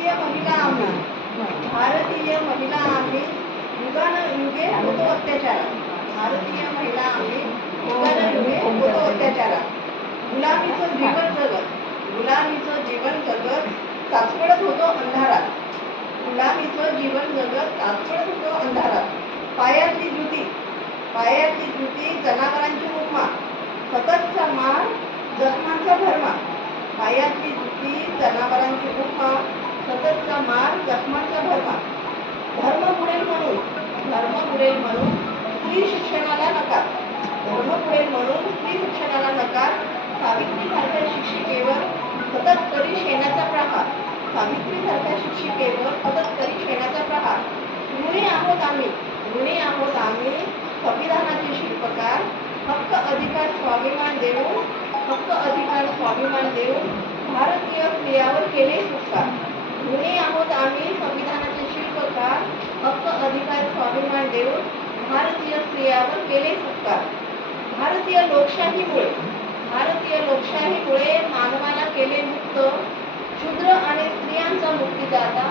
भारतीय महिला आम्ही, भारतीय महिला आम्ही, युगानुयुगे होतो अत्याचार, भारतीय महिला आम्ही, युगानुयुगे होतो अत्याचार. गुलामीचं जीवन जगत, गुलामीचं जीवन जगत चाचपडत होतो अंधारात, गुलामीचं जीवन जगत चाचपडत होतो अंधारात. पायातली ज्योती, पायातली ज्योती जनावरांची उपमा, सततचा मार जखमांचा भरमा, पायातली ज्योती जनावरांची उपमा, सततचा मार जखमांचा भरमा. धर्म बुडेल म्हणून, धर्म बुडेल म्हणून स्त्री शिक्षणाला नकार, धर्म बुडेल म्हणून स्त्री शिक्षणाला नकार. सावित्रीसारख्या शिक्षिकेवर सतत करी शेणाचा प्रहार, सावित्रीसारख्या शिक्षिकेवर सतत करी शेणाचा प्रहार. ऋणी आहोत आम्ही, ऋणी आहोत आम्ही संविधानाचे शिल्पकार, हक्क अधिकार स्वाभिमान देऊन, हक्क अधिकार स्वाभिमान देऊन भारतीय स्त्रियावर केले उपकार. ऋणी आहोत आम्ही संविधानाचे शिल्पकार, हक्क अधिकार स्वाभिमान देऊन भारतीय स्त्रियावर केले उपकार. भारतीय लोकशाहीमुळे, भारतीय लोकशाहीमुळे मानवाला केले मुक्त, शूद्र आणि स्त्रियांचा मुक्तिदाता,